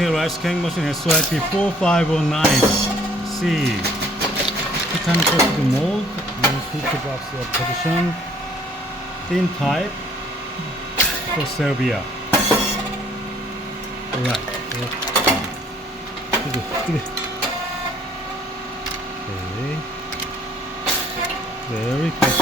Okay, rice canning machine SYP4509. C. Titanium coated mold. Use heat box position. Thin type for Serbia. Alright. Okay. Very good.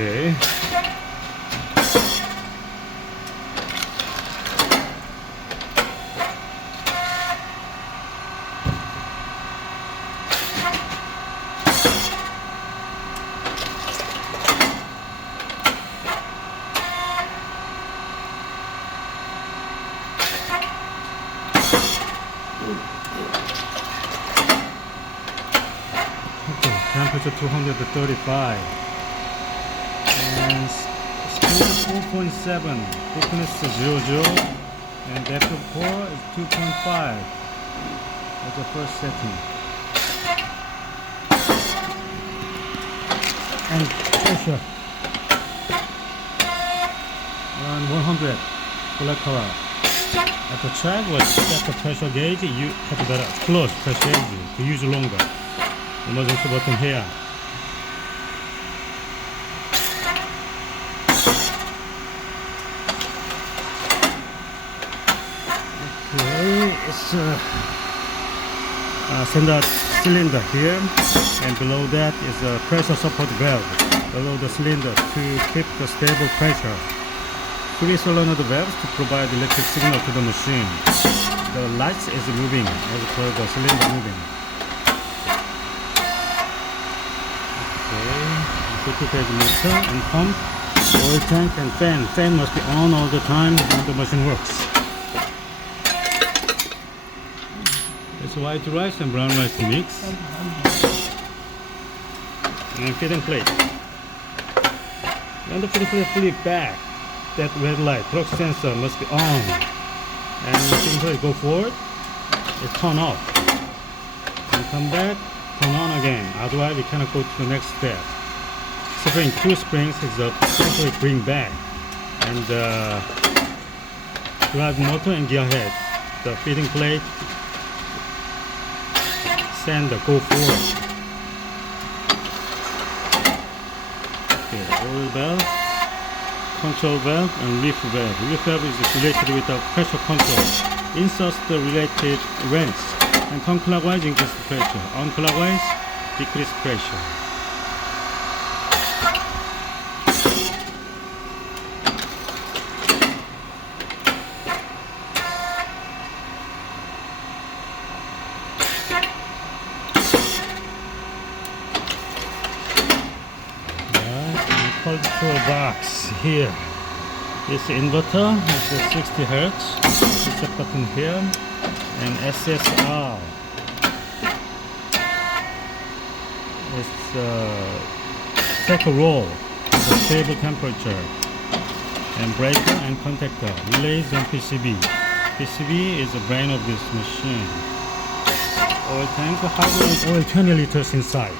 Okay. Temperature 235 and speed 4.7, thickness 0.0 and depth of pour is 2.5 as the first setting. And pressure around 100 black color. At the track was set the pressure gauge, you have to close pressure gauge to use longer. Emergency button here. Okay, it's a standard cylinder here, and below that is a pressure support valve below the cylinder to keep the stable pressure. 3 solenoid valves to provide electric signal to the machine. The lights is moving as per the cylinder moving. Certiied motor and pump, oil tank and fan. Fan must be on all the time when the machine works. It's white rice and brown rice mix. And feeding plate. When the feeding plate flip back, that red light, torque sensor must be on. And the feeding plate go forward, it turn off. And come back, turn on again. Otherwise we cannot go to the next step. Spring, 2 springs is a temporary bring back, and drive motor and gear head. The feeding plate send the go forward. Okay, oil valve, control valve, and leaf valve. Leaf valve is related with the pressure control. Insert the related wrench, and turn clockwise increase the pressure. On clockwise decrease pressure. Control box here. This inverter has a 60 Hz. Reset button here and SSR. It's take a roll, the stable temperature, and breaker and contactor. Relays and PCB. PCB is the brain of this machine. Oil tank, hydrogen oil 20 liters inside.